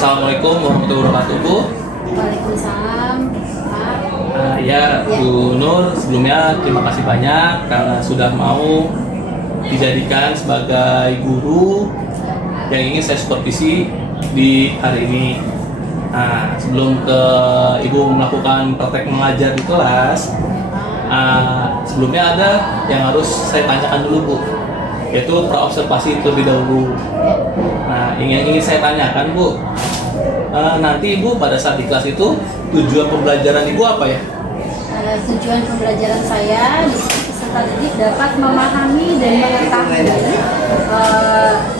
Assalamualaikum warahmatullahi wabarakatuh, Bu. Waalaikumsalam, Pak. Ya, Bu Nur, sebelumnya terima kasih banyak karena sudah mau dijadikan sebagai guru yang ingin saya supervisi di hari ini. Nah, sebelum ke Ibu melakukan praktek mengajar di kelas, sebelumnya ada yang harus saya tanyakan dulu, Bu, yaitu praobservasi terlebih dahulu. Nah, yang ingin saya tanyakan, Bu, nanti Ibu pada saat di kelas itu tujuan pembelajaran Ibu apa ya? Tujuan pembelajaran saya di sini peserta didik dapat memahami dan mengetahui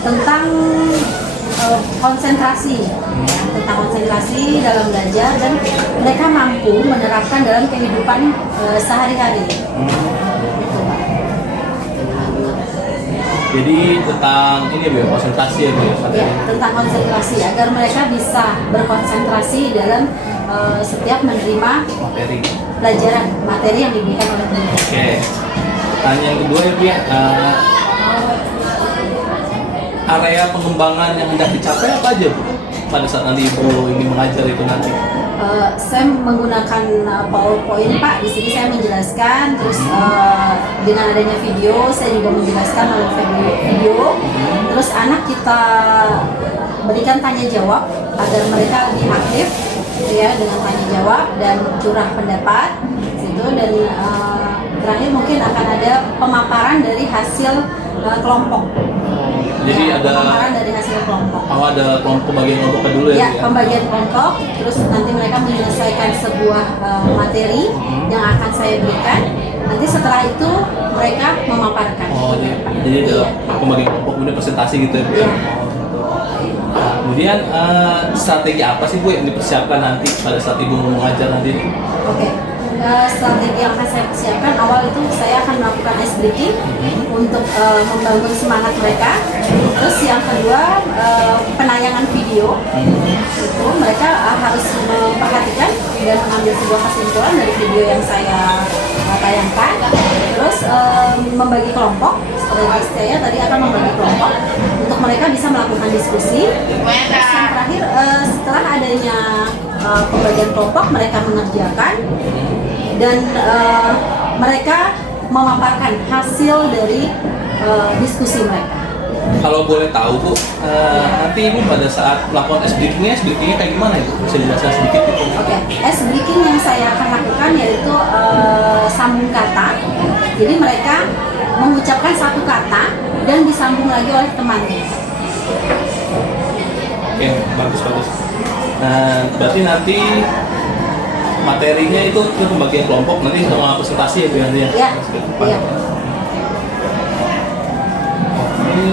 tentang konsentrasi, tentang konsentrasi dalam belajar dan mereka mampu menerapkan dalam kehidupan sehari-hari. Gitu, Pak. Jadi tentang ini Bu, konsentrasi ya Bu? Ya, tentang konsentrasi agar mereka bisa berkonsentrasi dalam setiap menerima Materi. pelajaran materi yang diberikan oleh guru. Oke. Pertanyaan yang kedua ya Bu ya, area pengembangan yang hendak dicapai apa aja Bu pada saat nanti Ibu ini mengajar itu nanti? Saya menggunakan PowerPoint, Pak. Di sini saya menjelaskan, terus dengan adanya video saya juga menjelaskan melalui video. Terus anak kita berikan tanya jawab agar mereka lebih aktif, ya, dengan tanya jawab dan curah pendapat, gitu. Dan terakhir mungkin akan ada pemaparan dari hasil kelompok. Jadi ya, ada pemaparan dari hasil kelompok. ada pembagian kelompoknya dulu ya? Ya, Bu, ya? pembagian kelompok, terus nanti mereka menyelesaikan sebuah materi yang akan saya berikan. Nanti setelah itu mereka memaparkan. Oh, jadi ada pembagian kelompok kemudian presentasi gitu ya Bu? Ya. Nah, kemudian strategi apa sih Bu yang dipersiapkan nanti pada saat Ibu mau mengajar nanti? Oke. Strategi yang akan saya persiapkan awal itu saya akan melakukan ice breaking untuk membangun semangat mereka. Terus yang kedua penayangan video, itu mereka harus memperhatikan dan mengambil sebuah kesimpulan dari video yang saya tayangkan. Terus membagi kelompok, strategi saya tadi akan membagi kelompok untuk mereka bisa melakukan diskusi. Terus yang terakhir setelah adanya pembagian kelompok mereka mengerjakan dan mereka memaparkan hasil dari diskusi mereka. Kalau boleh tahu Bu, nanti Ibu pada saat melakukan SBK-nya kayak gimana itu? Bisa dijelaskan sedikit gitu? Oke, breaking yang saya akan lakukan yaitu sambung kata. Jadi mereka mengucapkan satu kata dan disambung lagi oleh temannya. Oke, bagus. Nah, berarti nanti materinya itu pembagian kelompok nanti sama presentasi ya Bu nanti ya? Iya. Iya. Oke.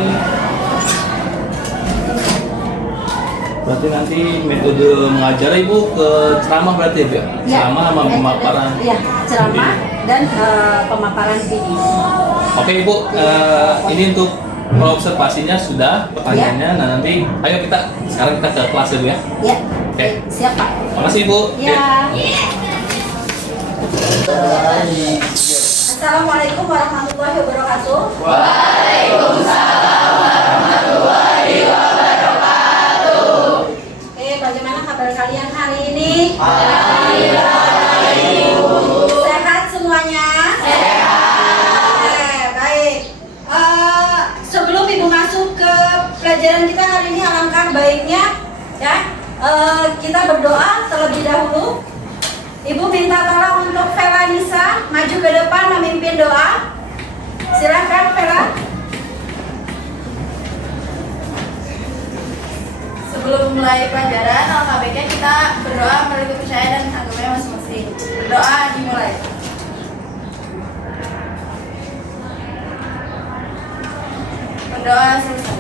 Berarti nanti metode mengajar Ibu ke ceramah berarti ya Bu? Ya, Ceramah sama pemaparan. Iya, ceramah dan pemaparan video. Oke Ibu, ini untuk observasinya sudah, pertanyaannya. Nah nanti, ayo sekarang kita ke kelas ya Bu ya? Ya. Oke. Siap, Pak. Makasih Ibu. Ya. Assalamualaikum warahmatullahi wabarakatuh. Waalaikumsalam warahmatullahi wabarakatuh. Oke, bagaimana kabar kalian hari ini? Alhamdulillah, Ibu. Sehat semuanya? Sehat. Oke, baik. Sebelum Ibu masuk ke pelajaran kita hari ini, alangkah baiknya ya kita berdoa terlebih dahulu. Ibu minta tolong untuk Vela Nisa maju ke depan memimpin doa. Silakan Vela. Sebelum mulai pelajaran, alangkah baiknya kita berdoa melalui kepercayaan dan agamanya masing-masing. Berdoa dimulai. Berdoa selesai.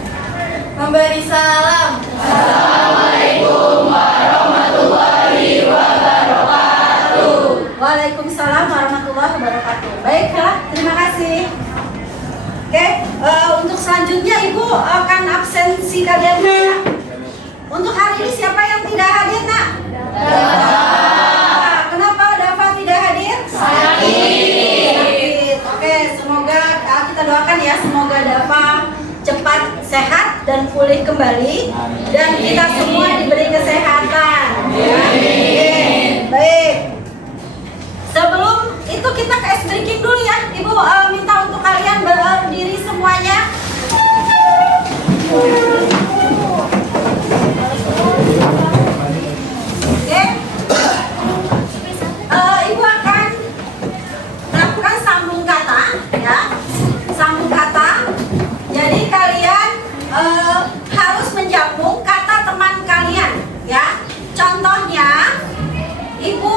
Memberi salam. Assalamualaikum warahmatullahi wabarakatuh. Waalaikumsalam warahmatullahi wabarakatuh. Baik Vela, terima kasih. Oke, untuk selanjutnya Ibu akan absensi kalian ya. Untuk hari ini siapa yang tidak hadir, Nak? Kenapa Dava tidak hadir? Sakit. Oke, semoga kita doakan ya, semoga Dava cepat sehat dan pulih kembali, dan kita semua diberi kesehatan. Amin. Baik. Sebelum itu kita ke ice breaking dulu ya. Ibu minta untuk kalian berdiri semuanya. Oke. Ibu akan melakukan sambung kata, ya. Sambung kata. Jadi kalian harus menjambung kata teman kalian, ya. Contohnya, Ibu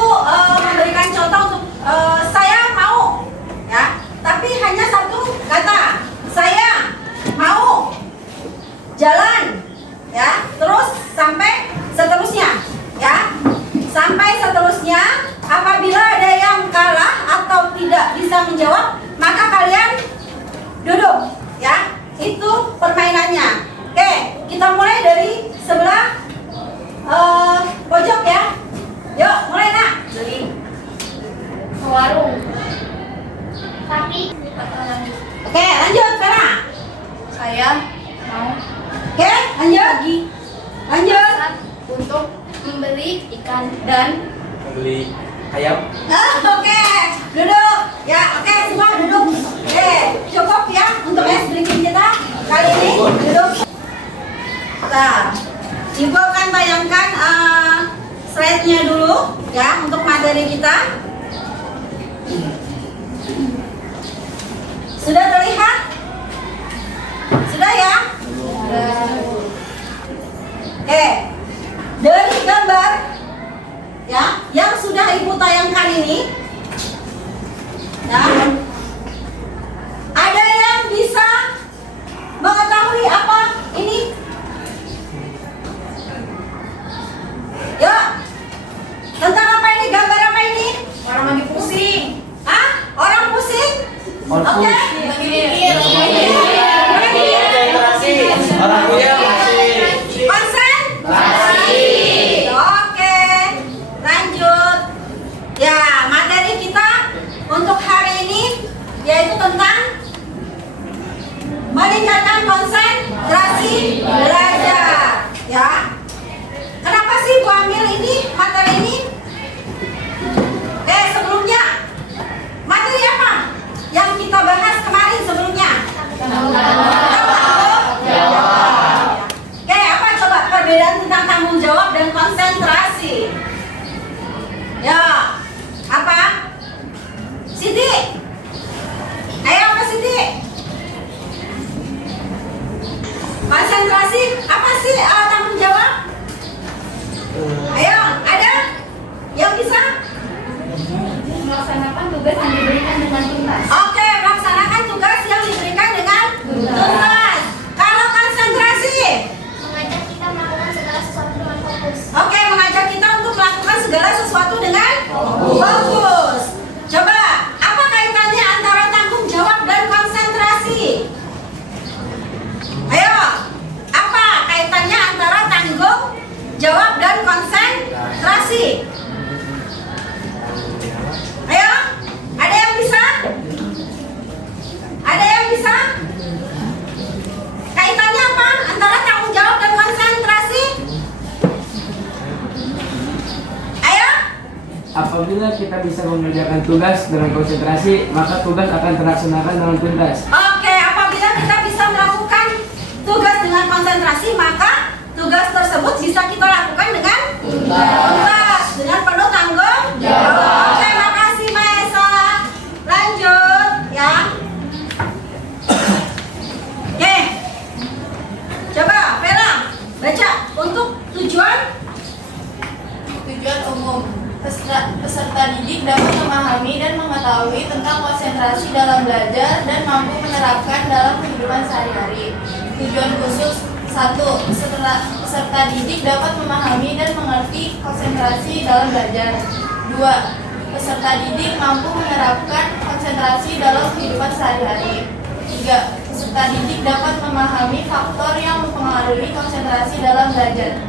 memberikan contoh untuk saya mau, ya. Tapi hanya satu kata, saya mau jalan, ya. Terus sampai seterusnya, ya. Sampai seterusnya. Apabila ada yang kalah atau tidak bisa menjawab, maka kalian duduk, ya. Itu permainannya. Oke, kita mulai dari sebelah pojok, ya. Yuk, mulai nak. Beli ke warung. Tapi Oke, lanjut Vera. saya mau Oke, lanjut. Lanjut. untuk membeli ikan dan Beli ayam. Oke, duduk. Ya, oke, semua duduk. Oke, cukup ya untuk ice breaking kita kali ini. Duduk. Nah, Ibu akan bayangkan slide-nya dulu ya untuk materi kita. Sudah terlihat? Sudah ya? Oke. Dari gambar ya yang sudah Ibu tayangkan ini, ya, ada yang bisa mengetahui apa ini? Ya, tentang apa ini? Gambar apa ini? orang lagi pusing. Hah? Orang pusing? Oke. Lagi mikir. Orang dia Konsentrasi. Oke. Lanjut. Ya, materi kita untuk hari ini yaitu tentang meningkatkan konsentrasi belajar. Ya. Kenapa sih Bu ambil ini materi ini? Sebelumnya materi apa yang kita bahas kemarin sebelumnya? Oke, apa coba perbedaan tentang tanggung jawab dan konsentrasi? Ya, apa? Siti? Ayo, apa Siti? Konsentrasi, apa sih tanggung jawab? Ayo, ada? Yang bisa? Melaksanakan tugas yang diberikan dengan tuntas. Oke, melaksanakan tugas yang diberikan dengan tuntas. Kalau konsentrasi? Mengajak kita melakukan segala sesuatu dengan fokus. Oke, mengajak kita untuk melakukan segala sesuatu dengan fokus. Coba, apa kaitannya antara tanggung jawab dan konsentrasi? Ayo, apa kaitannya antara tanggung jawab dan konsentrasi? Ayo, ada yang bisa? Ada yang bisa? Kaitannya apa antara tanggung jawab dan konsentrasi? Ayo. Apabila kita bisa mengerjakan tugas dengan konsentrasi, maka tugas akan terlaksanakan dengan tuntas. Oke, apabila kita bisa melakukan tugas dengan konsentrasi, maka tugas tersebut bisa kita lakukan dengan tuntas, dengan penuh tanggung jawab. Oke, makasih Maesa. Lanjut, ya. Oke. Coba, Vera, baca untuk tujuan. Tujuan umum. Peserta didik dapat memahami dan mengetahui tentang konsentrasi dalam belajar dan mampu menerapkan dalam kehidupan sehari-hari. Tujuan khusus 1. Peserta didik dapat memahami dan mengerti konsentrasi dalam belajar. 2. Peserta didik mampu menerapkan konsentrasi dalam kehidupan sehari-hari. 3. Peserta didik dapat memahami faktor yang mempengaruhi konsentrasi dalam belajar.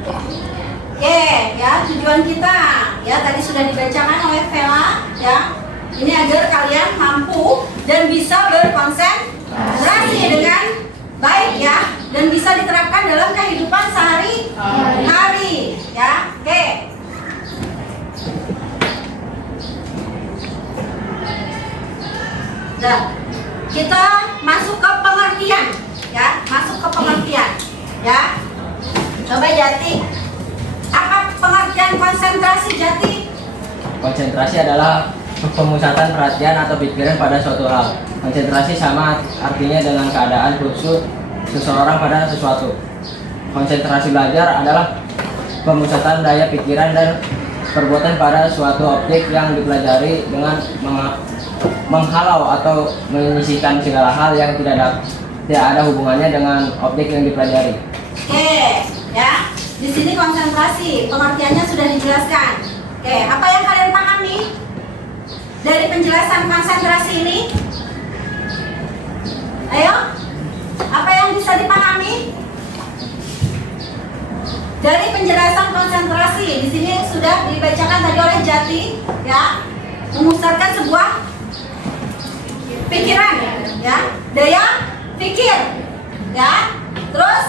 Oke, ya tujuan kita ya tadi sudah dibacakan oleh Vela ya. Ini agar kalian mampu dan bisa berkonsentrasi dengan baik ya dan dan bisa diterapkan dalam kehidupan sehari-hari. Ya, oke. Nah, kita masuk ke pengertian, ya, masuk ke pengertian, ya. Coba Jati, apa pengertian konsentrasi Jati? Konsentrasi adalah pemusatan perhatian atau pikiran pada suatu hal. Konsentrasi sama artinya dengan keadaan khusus seseorang pada sesuatu. Konsentrasi belajar adalah pemusatan daya pikiran dan perbuatan pada suatu objek yang dipelajari dengan menghalau atau menyisihkan segala hal yang tidak ada hubungannya dengan objek yang dipelajari. Oke, ya. Di sini konsentrasi, pengertiannya sudah dijelaskan. Oke, apa yang kalian pahami dari penjelasan konsentrasi ini? Ayo, apa yang bisa dipahami dari penjelasan konsentrasi? Di sini sudah dibacakan tadi oleh Jati, ya, memusatkan sebuah pikiran, ya, daya pikir, ya, terus,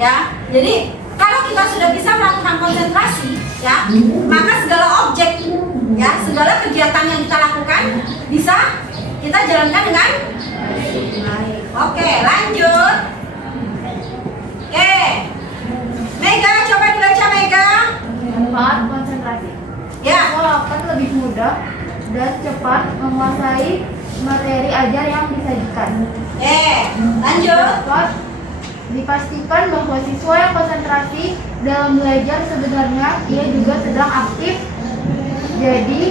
ya, jadi kalau kita sudah bisa melakukan konsentrasi, ya, maka segala objek, ya, segala kegiatan yang kita lakukan bisa kita jalankan dengan baik. Oke, lanjut. Oke, Mega, coba dibaca Mega. Manfaat konsentrasi. Ya. Siswa dapat lebih mudah dan cepat menguasai materi ajar yang disajikan. Lanjut. Dapat dipastikan bahwa siswa yang konsentrasi dalam belajar sebenarnya ia juga sedang aktif. Jadi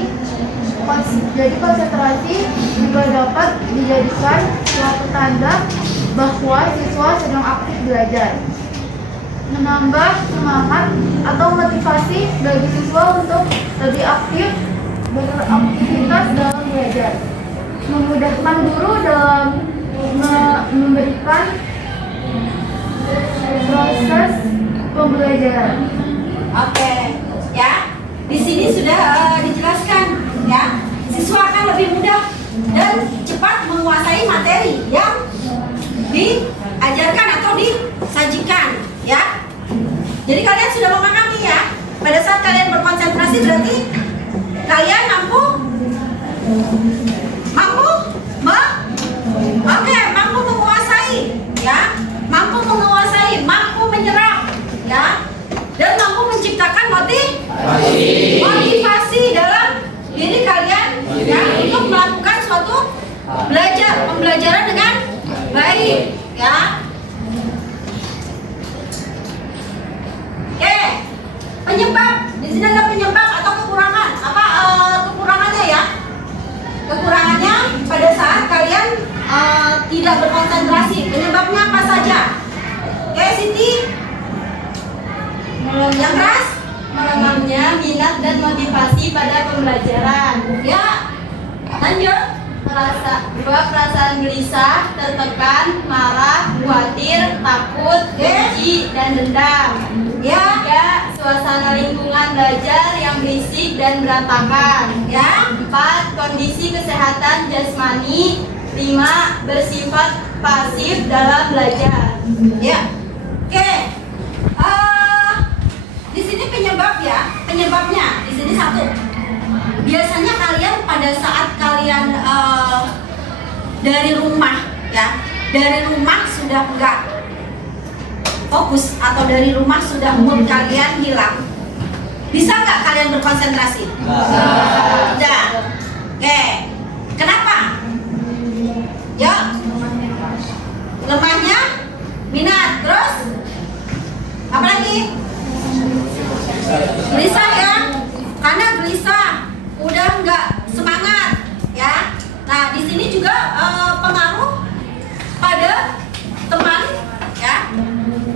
konsentrasi juga dapat dijadikan suatu tanda bahwa siswa sedang aktif belajar. Menambah semangat atau motivasi bagi siswa untuk lebih aktif beraktivitas dalam belajar. Memudahkan guru dalam memberikan proses pembelajaran. Oke, ya. Di sini sudah dijelaskan, ya. Siswa akan lebih mudah dan cepat menguasai materi yang diajarkan atau disajikan, ya. Jadi kalian sudah memahami, ya. Pada saat kalian berkonsentrasi berarti kalian mampu menguasai, ya. Mampu menyerap, ya. Dan mampu menciptakan motivasi dalam diri kalian, ya, untuk melakukan suatu pembelajaran dengan baik, ya. Oke, penyebab di sini ada penyebab atau kekurangan. Apa kekurangannya, ya? Kekurangannya pada saat kalian tidak berkonsentrasi. Penyebabnya apa saja? Oke, Siti. Yang keras? Melemahnya minat dan motivasi pada pembelajaran. Ya. Lanjut. Perasaan gelisah, tertekan, marah, khawatir, takut, benci, dan dendam. Ya. 3. Suasana lingkungan belajar yang berisik dan berantakan. Ya. 4. Kondisi kesehatan jasmani. 5. Bersifat pasif dalam belajar. Ya. Oke. Di sini penyebabnya di sini 1. Biasanya kalian pada saat kalian dari rumah, ya, dari rumah sudah enggak fokus atau dari rumah sudah mood kalian hilang, bisa nggak kalian berkonsentrasi? Tidak. Oke. Kenapa? Ya. Lemahnya minat. Terus apa lagi? Gelisah, ya. Karena gelisah, udah nggak semangat, ya. Nah, di sini juga pengaruh pada teman, ya.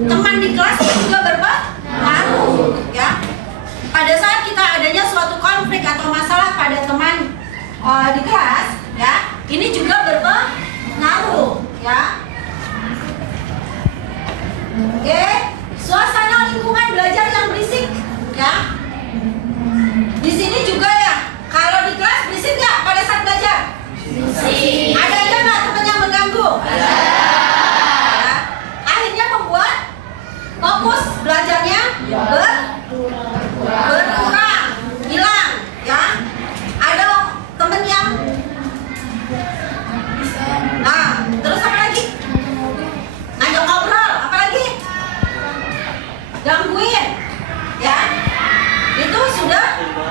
Teman di kelas juga berpengaruh, ya. Pada saat kita adanya suatu konflik atau masalah pada teman di kelas, ya, ini juga berpengaruh, ya. Oke, suasana lingkungan belajar yang berisik, ya. Di sini juga, ya. Kalau di kelas berisik nggak pada saat belajar? Berisik. Ada aja nggak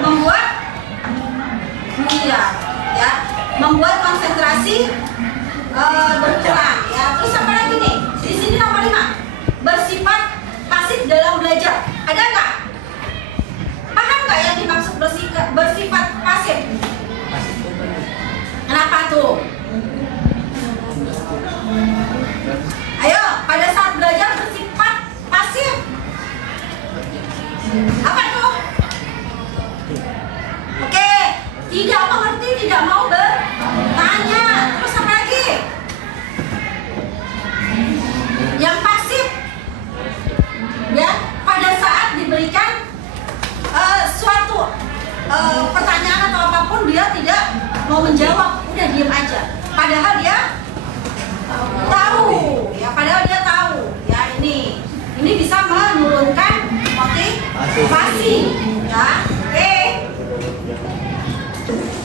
membuat ya, membuat konsentrasi berkurang ya. Terus apa lagi nih? Di sini nomor 5, bersifat pasif dalam belajar. Ada nggak? Paham nggak yang dimaksud bersifat pasif? Kenapa tuh? Ayo, pada saat belajar bersifat pasif. Apa tuh? Oke, tidak mengerti, tidak mau bertanya. Terus apa lagi? Yang pasif, ya, pada saat diberikan suatu pertanyaan atau apapun dia tidak mau menjawab, udah diem aja. Padahal dia tahu, ya, padahal dia tahu, ya, ini bisa menurunkan motivasi, ya. Oke.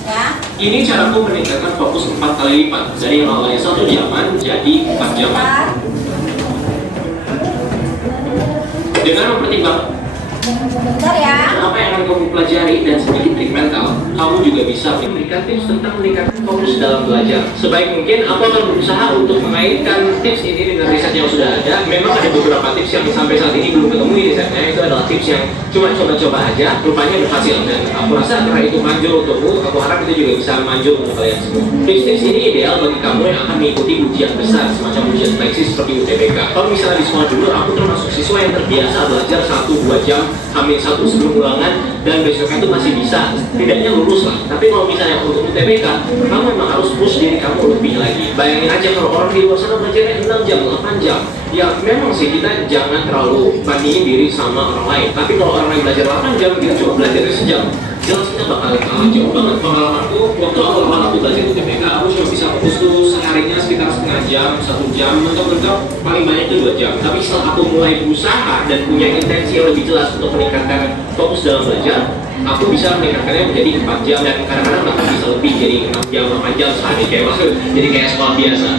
Ya. Ini caraku meningkatkan fokus 4 kali lipat dari yang awalnya 1 jaman jadi 4 jam. Dengan mempertimbangkan Bentar ya. apa yang akan kamu pelajari dan sedikit trik mental, kamu juga bisa memberikan tips tentang meningkatkan fokus dalam belajar. Sebaik mungkin, aku akan berusaha untuk mengaitkan tips ini dengan riset yang sudah ada. Memang ada beberapa tips yang sampai saat ini belum ketemu di risetnya. Itu adalah tips yang cuma coba-coba aja, rupanya berhasil. Dan aku rasa karena itu manjur untukmu, aku harap itu juga bisa manjur untuk kalian semua. Tips-tips ini ideal bagi kamu yang akan mengikuti ujian besar, semacam ujian seleksi seperti UTBK. Kalau misalnya di sekolah dulu, aku termasuk siswa yang terbiasa belajar 1-2 jam H-1 sebelum ulangan, dan besoknya itu masih bisa setidaknya lulus lah. Tapi kalau misalnya untuk UTBK, kamu memang harus push diri kamu lebih lagi. Bayangin aja kalau orang di luar sana belajarnya 6 jam, 8 jam. Ya memang sih kita jangan terlalu bandingin diri sama orang lain. Tapi kalau orang lain belajar 8 jam, kita cuma belajarnya sejam, jelas kita bakal kalah jauh banget. Pengalamanku waktu awal aku belajar UTBK, aku cuma bisa fokus tuh seharinya sekitar setengah jam, 1 jam, mentok-mentok paling banyak itu 2 jam. Tapi setelah aku mulai berusaha dan punya intensi yang lebih jelas untuk meningkatkan fokus dalam belajar, aku bisa meningkatkannya menjadi 4 jam dan kadang-kadang bahkan bisa lebih, jadi 6 jam, 8 jam sehari, jadi kayak sekolah biasa.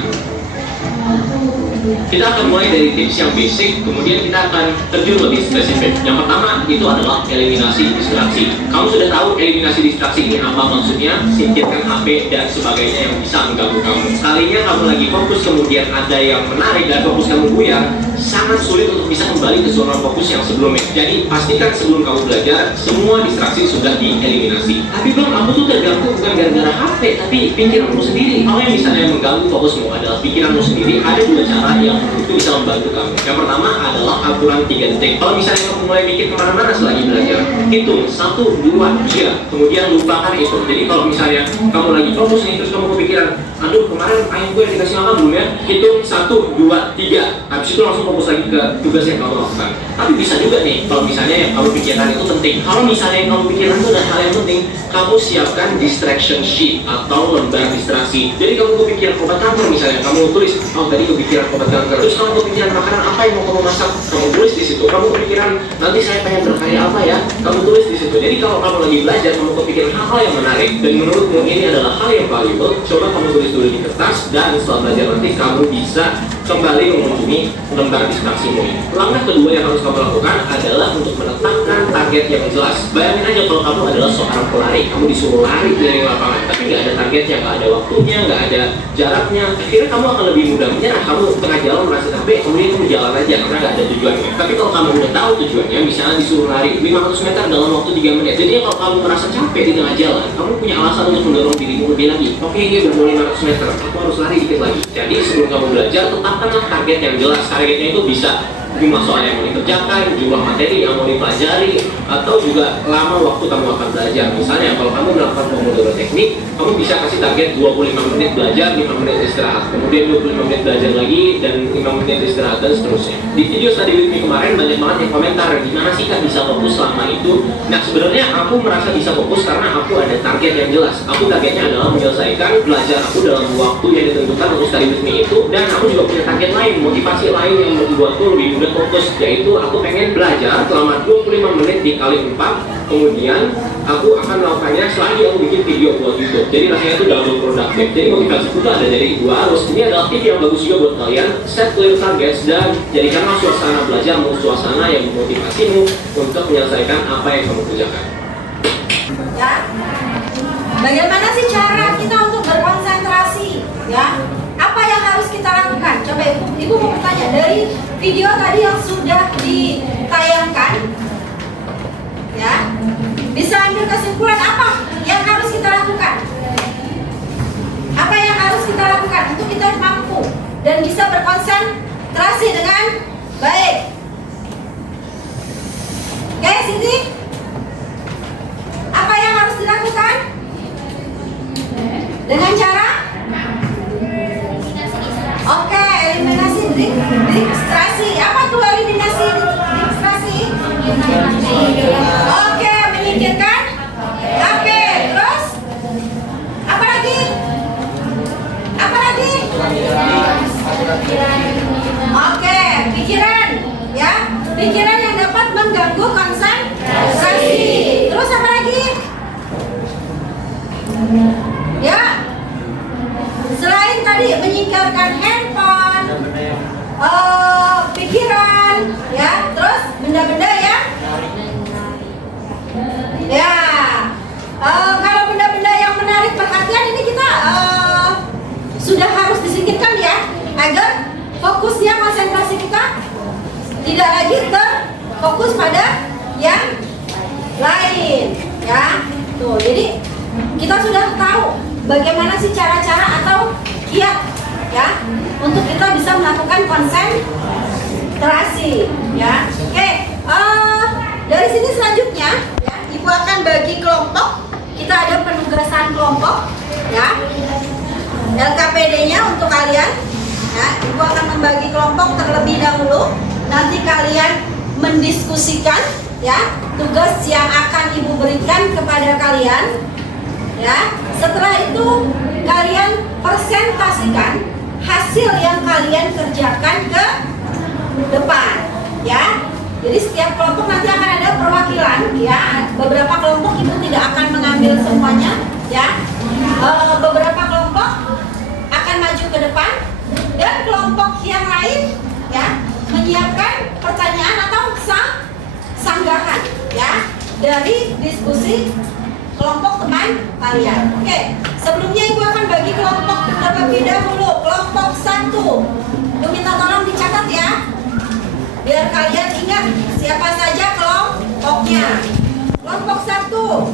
Kita akan mulai dari tips yang basic, kemudian kita akan terjun lebih spesifik. Yang pertama itu adalah eliminasi distraksi. Kamu sudah tahu eliminasi distraksi ini apa maksudnya? Singkirkan HP dan sebagainya yang bisa mengganggu kamu. Sekalinya kamu lagi fokus, kemudian ada yang menarik dan fokus kamu buyar, sangat sulit untuk bisa kembali ke zona fokus yang sebelumnya. Jadi pastikan sebelum kamu belajar, semua distraksi sudah dieliminasi. Tapi bang, aku tuh terganggu bukan gara-gara HP, tapi pikiranmu sendiri. Kalau yang misalnya mengganggu fokusmu adalah pikiranmu sendiri, ada 2 cara yang itu bisa membantu kamu. Yang pertama adalah aturan 3 detik. Kalau misalnya kamu mulai mikir kemana-mana selagi belajar, hitung 1, 2, 3, kemudian lupakan itu. Jadi kalau misalnya kamu lagi fokus nih, terus kamu kepikiran, aduh kemarin ayam gue yang dikasih makan belum ya? Hitung 1, 2, 3. Habis itu langsung fokus lagi ke tugas yang kamu lakukan. Tapi bisa juga nih, kalau misalnya yang kamu pikirkan itu penting. Kalau misalnya yang kamu pikirkan itu adalah hal yang penting, kamu siapkan distraction sheet atau lembar distraksi. Jadi kamu kepikiran obat kanker misalnya, kamu tulis, oh tadi kepikiran obat kanker. Terus kamu kepikiran makanan apa yang mau kamu masak, kamu tulis di situ. Kamu kepikiran nanti saya pengen berkarya apa ya, kamu tulis di situ. Jadi kalau kamu lagi belajar, kamu kepikiran hal-hal yang menarik dan menurutmu ini adalah hal yang valuable, coba kamu tulis dulu di kertas, dan setelah belajar nanti kamu bisa kembali mengunjungi lembar distraksimu ini. Langkah kedua yang harus kamu lakukan adalah untuk menetapkan target yang jelas. Bayangin aja kalau kamu adalah seorang pelari, kamu disuruh lari dari lapangan, tapi nggak ada targetnya, nggak ada waktunya, nggak ada jaraknya. Akhirnya kamu akan lebih mudah menyerah. Kamu tengah jalan merasa capek, kemudian kamu jalan aja karena nggak ada tujuannya. Tapi kalau kamu udah tahu tujuannya, misalnya disuruh lari 500 meter dalam waktu 3 menit, jadi kalau kamu merasa capek di tengah jalan, kamu punya alasan untuk mendorong dirimu lebih lagi. Oke, ini udah mau 500 meter, aku harus lari dikit lagi. Jadi sebelum kamu belajar, tetapkanlah target yang jelas. Targetnya itu bisa jumlah soal yang mau dikerjakan, jumlah materi yang mau dipelajari, atau juga lama waktu kamu akan belajar. Misalnya kalau kamu melakukan Pomodoro teknik, kamu bisa kasih target 25 menit belajar, 5 menit istirahat, kemudian 25 menit belajar lagi, dan 5 menit istirahat, dan seterusnya. Di video Study With Me kemarin banyak banget yang komentar, gimana sih Kak bisa fokus selama itu? Nah sebenarnya aku merasa bisa fokus karena aku ada target yang jelas. Aku targetnya adalah menyelesaikan belajar aku dalam waktu yang ditentukan untuk Study With Me itu, dan aku juga punya target lain, motivasi lain yang membuatku lebih mudah fokus, yaitu aku pengen belajar selama 25 menit dikali 4, kemudian aku akan melakukannya selagi aku bikin video buat YouTube. Jadi rasanya itu double productive. Jadi motivasi itu ada dari 2 arus. Ini adalah tip yang bagus juga buat kalian. Set clear targets dan jadikanlah suasana belajarmu suasana yang memotivasimu untuk menyelesaikan apa yang kamu kerjakan. ya. Bagaimana sih cara kita untuk berkonsentrasi, ya? Apa yang harus kita lakukan? Coba ibu mau bertanya dari video tadi yang sudah ditayangkan, ya, bisa ambil kesimpulan apa yang harus kita lakukan? Apa yang harus kita lakukan untuk kita mampu dan bisa berkonsentrasi dengan baik? Oke, Siti, apa yang harus dilakukan? Dengan cara? Oke, eliminasi distraksi. Apa tuh eliminasi distraksi? Oke, menyingkirkan. Oke, terus apa lagi? Apa lagi? Oke, pikiran, ya, pikiran yang dapat mengganggu konsentrasi. Terus apa lagi? Ya, selain tadi menyingkirkan handphone, pikiran, ya, terus benda-benda yang, ya, kalau benda-benda yang menarik perhatian ini kita sudah harus disingkirkan ya, agar fokusnya konsentrasi kita tidak lagi terfokus pada yang lain, ya. Tuh, jadi kita sudah tahu bagaimana sih cara-cara atau kiat, ya, untuk kita bisa melakukan konsentrasi, ya. Oke, dari sini selanjutnya, ya, ibu akan bagi kelompok. Kita ada penugasan kelompok, ya, LKPD-nya untuk kalian, ya. Ibu akan membagi kelompok terlebih dahulu. Nanti kalian mendiskusikan, ya, tugas yang akan ibu berikan kepada kalian, ya. Setelah itu kalian presentasikan hasil yang kalian kerjakan ke depan, ya. Jadi setiap kelompok nanti akan ada perwakilan, ya. Beberapa kelompok ibu tidak akan mengambil semuanya, ya. Beberapa kelompok akan maju ke depan dan kelompok yang lain, ya, menyiapkan pertanyaan atau sanggahan, ya, dari diskusi kelompok teman kalian. Oke, sebelumnya ibu akan bagi kelompok terlebih dahulu. Kelompok 1, ibu minta tolong dicatat ya, biar kalian ingat siapa saja kelompoknya. Kelompok 1,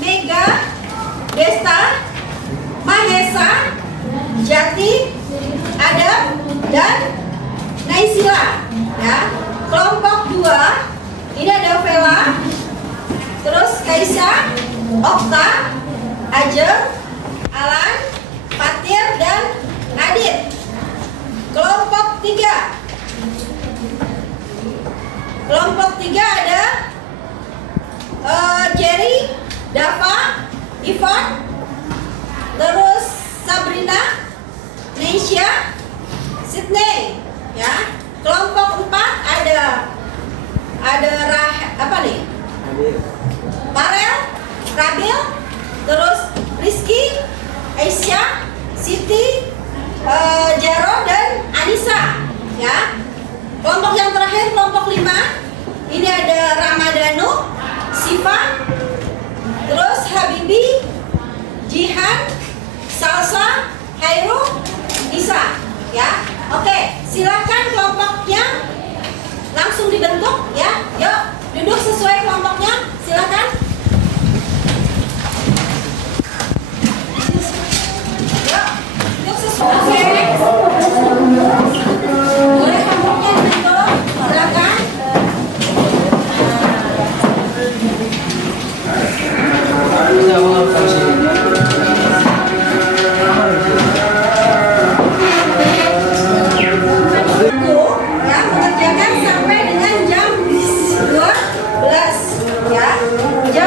Mega, Desta, Mahesa, Jati, Adam, dan Naisila, ya. Kelompok 2, ini ada Vela, terus Kaisa, Okta, Ajeng, Alan, Fatir, dan Adit. Kelompok 3, ada Jerry, Dava, Ivan, terus Sabrina, Neisha, Sydney, ya. Kelompok 4 ada Parel, Rabil, terus Rizky, Aisyah, Siti, Jaro, dan Anissa, ya. Kelompok yang terakhir, kelompok 5, ini ada Ramadhanu, Siva, terus Habibi, Jihan, Salsa, Hairu, Isa, ya. Oke, silakan kelompoknya langsung dibentuk, ya. Yuk, duduk sesuai kelompoknya, silakan. Yuk, duduk sesuai. Boleh kelompoknya dibentuk, silakan. Mengerjakan sampai dengan jam 12, ya. Jam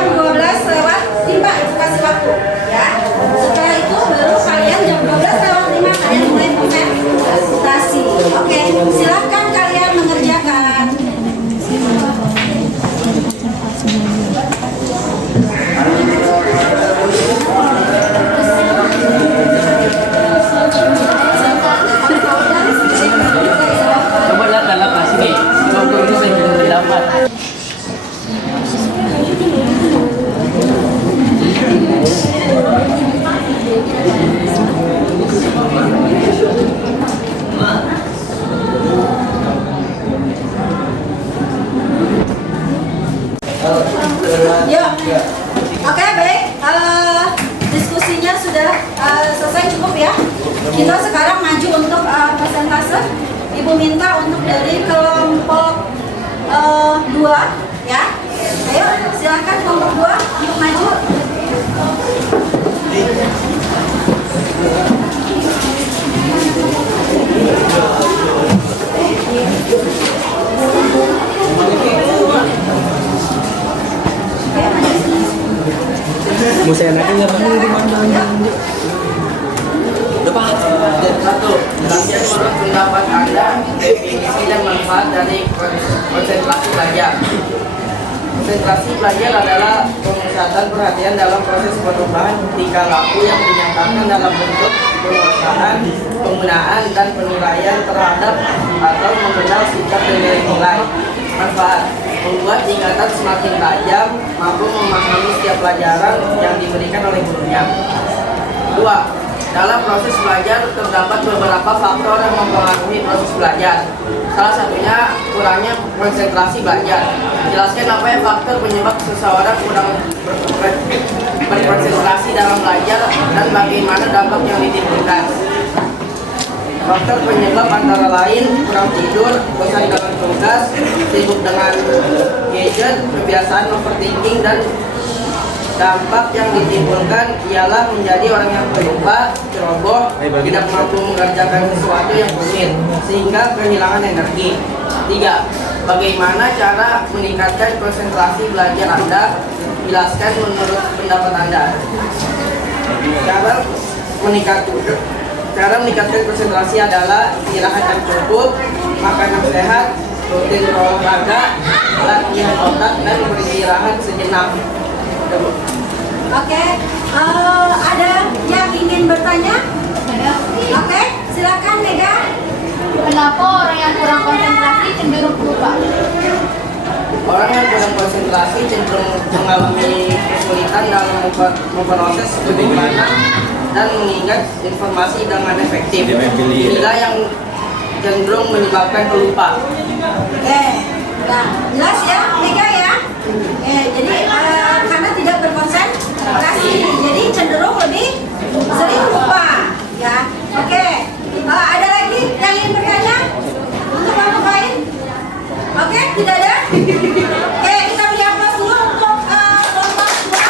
cukup ya. Kita sekarang maju untuk persentase. Ibu minta untuk dari kelompok 2 ya. Ayo silakan kelompok 2 untuk maju. Mau saya naikin ya Pak? Satu, jelaskan menurut pendapat Anda definisi dan manfaat dari konsentrasi belajar. Konsentrasi belajar adalah pemusatan perhatian dalam proses perubahan tingkah laku yang dinyatakan dalam bentuk penguasaan, penggunaan, dan penilaian terhadap atau mengenal sikap dan nilai-nilai. Manfaat membuat ingatan semakin tajam, mampu memahami setiap pelajaran yang diberikan oleh gurunya. 2. Dalam proses belajar terdapat beberapa faktor yang mempengaruhi proses belajar. Salah satunya kurangnya konsentrasi belajar. Jelaskan apa yang faktor penyebab seseorang kurang berkonsentrasi dalam belajar dan bagaimana dampak yang ditimbulkan. Faktor penyebab antara lain kurang tidur, bosan dengan tugas, sibuk dengan gadget, kebiasaan overthinking, dan dampak yang ditimbulkan ialah menjadi orang yang pelupa, ceroboh, tidak mampu mengerjakan sesuatu yang rumit, sehingga kehilangan energi. 3. Bagaimana cara meningkatkan konsentrasi belajar Anda? Jelaskan menurut pendapat Anda. Cara meningkatkan konsentrasi adalah istirahat yang cukup, makan yang sehat, rutin berolahraga, latihan otak, dan beristirahat sejenak. Oke, ada yang ingin bertanya? Oke, silakan Mega. Kenapa orang yang kurang konsentrasi cenderung lupa? Orang yang kurang konsentrasi cenderung mengalami kesulitan dalam memproses pemikiran dan mengingat informasi dengan efektif. Inilah yang cenderung menyebabkan pelupa. Oke, nah jelas ya Mega ya. Jadi karena tidak berkonsentrasi, jadi cenderung lebih sering lupa. Ya, oke. Ada lagi yang ingin bertanya untuk kelompok lain? Oke, tidak ada. Oke, kita beri aplaus dulu untuk kelompok 2.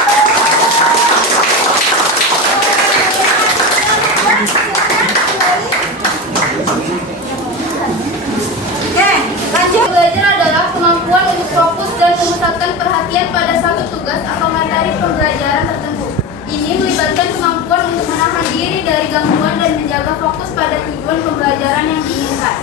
Oke, lanjut. Belajar adalah kemampuan untuk fokus dan memusatkan perhatian pada satu tugas atau materi pembelajaran tertentu. Ini melibatkan kemampuan untuk menahan diri dari gangguan dan menjaga fokus pada tujuan pembelajaran yang diinginkan.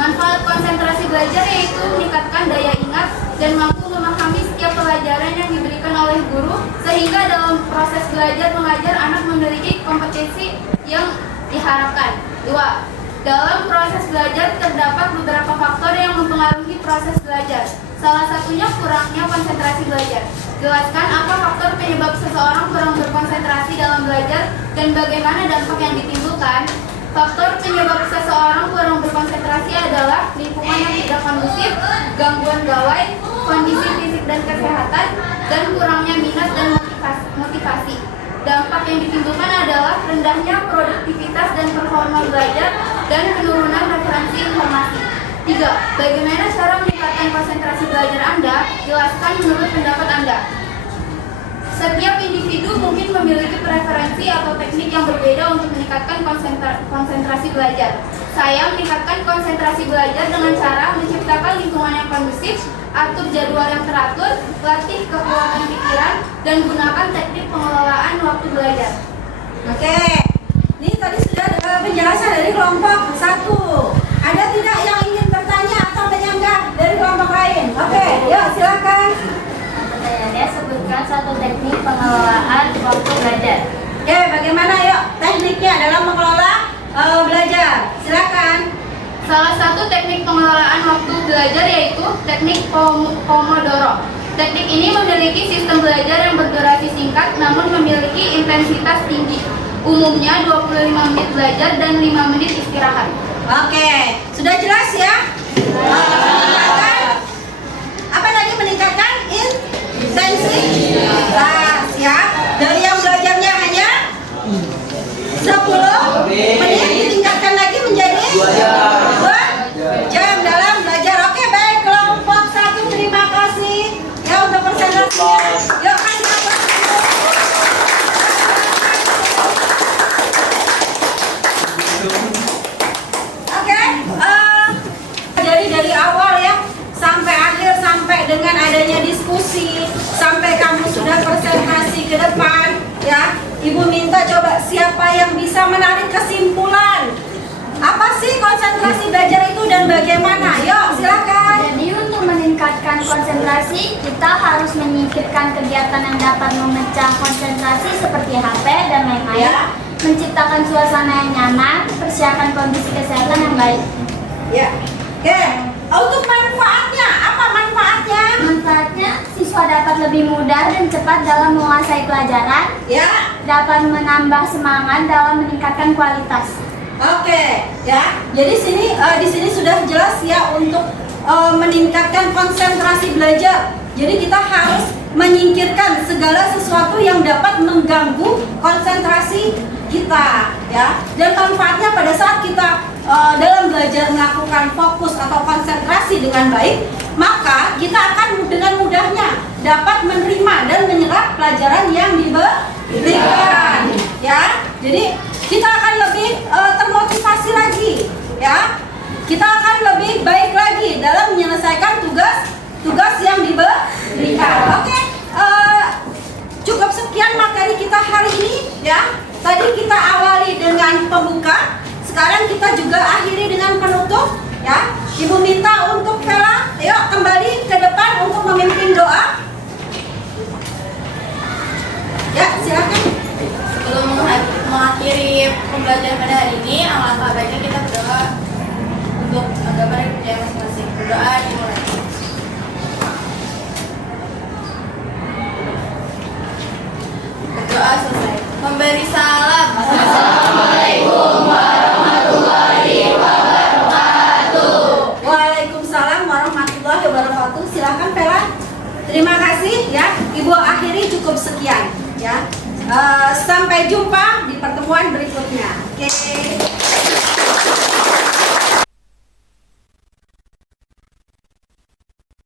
Manfaat konsentrasi belajar yaitu meningkatkan daya ingat dan mampu memahami setiap pelajaran yang diberikan oleh guru, sehingga dalam proses belajar mengajar anak memiliki kompetensi yang diharapkan. 2. Dalam proses belajar terdapat beberapa faktor yang mempengaruhi proses belajar. Salah satunya kurangnya konsentrasi belajar. Jelaskan apa faktor penyebab seseorang kurang berkonsentrasi dalam belajar dan bagaimana dampak yang ditimbulkan. Faktor penyebab seseorang kurang berkonsentrasi adalah lingkungan yang tidak kondusif, gangguan gawai, kondisi fisik dan kesehatan, dan kurangnya minat dan motivasi. Dampak yang ditimbulkan adalah rendahnya produktivitas dan performa belajar dan penurunan referensi informasi. 3. Bagaimana cara meningkatkan konsentrasi belajar Anda? Jelaskan menurut pendapat Anda. Setiap individu mungkin memiliki preferensi atau teknik yang berbeda untuk meningkatkan konsentrasi belajar. Saya meningkatkan konsentrasi belajar dengan cara menciptakan lingkungan yang kondusif, atur jadwal yang teratur, latih kekuatan pikiran, dan gunakan teknik pengelolaan waktu belajar. Oke, ini tadi sudah ada penjelasan dari kelompok 1. Ada tidak yang ingin bertanya atau menyanggah dari kelompok lain? Oke, yuk silakan. Pertanyaannya, sebutkan satu teknik pengelolaan waktu belajar. Oke, bagaimana yuk tekniknya dalam mengelola belajar? Silakan. Salah satu teknik pengelolaan waktu belajar yaitu teknik Pomodoro. Teknik ini memiliki sistem belajar yang berdurasi singkat namun memiliki intensitas tinggi. Umumnya 25 menit belajar dan 5 menit istirahat. Oke, sudah jelas ya? Meningkatkan apa tadi? Meningkatkan intensitas ya. Dari yang belajarnya hanya 10 yang bisa menarik kesimpulan. Apa sih konsentrasi belajar itu dan bagaimana? Yuk, silakan. Jadi untuk meningkatkan konsentrasi, kita harus menyingkirkan kegiatan yang dapat memecah konsentrasi seperti HP dan lain-lain, Ya. menciptakan suasana yang nyaman, persiapkan kondisi kesehatan yang baik. Ya. Oke. Untuk manfaatnya, apa manfaatnya? Manfaatnya, siswa dapat lebih mudah dan cepat dalam menguasai pelajaran, Ya. dapat menambah semangat dalam meningkatkan kualitas. Oke, ya. Jadi di sini sudah jelas ya untuk meningkatkan konsentrasi belajar. Jadi kita harus menyingkirkan segala sesuatu yang dapat mengganggu konsentrasi kita, ya. Dan manfaatnya pada saat kita dalam belajar melakukan fokus atau konsentrasi dengan baik, maka kita akan dengan mudahnya dapat menerima dan menyerap pelajaran yang diberikan, ya. Jadi kita akan lebih termotivasi lagi, ya. Kita akan lebih baik lagi dalam menyelesaikan tugas yang diberikan. Oke, cukup sekian materi kita hari ini, ya. Tadi kita awali dengan pembuka, sekarang kita juga akhiri dengan penutup, ya. Ibu minta untuk Vela, yuk kembali ke depan untuk memimpin doa. Ya, silakan. Sebelum mengakhiri pembelajaran pada hari ini, alangkah baiknya kita berdoa untuk agama dan budaya masing-masing. Berdoa dimulai. Berdoa selesai. Memberi salam. Assalamualaikum warahmatullahi wabarakatuh. Waalaikumsalam warahmatullahi wabarakatuh. Silakan Vela. Terima kasih ya. Ibu akhiri cukup sekian ya. Sampai jumpa di pertemuan berikutnya. Oke.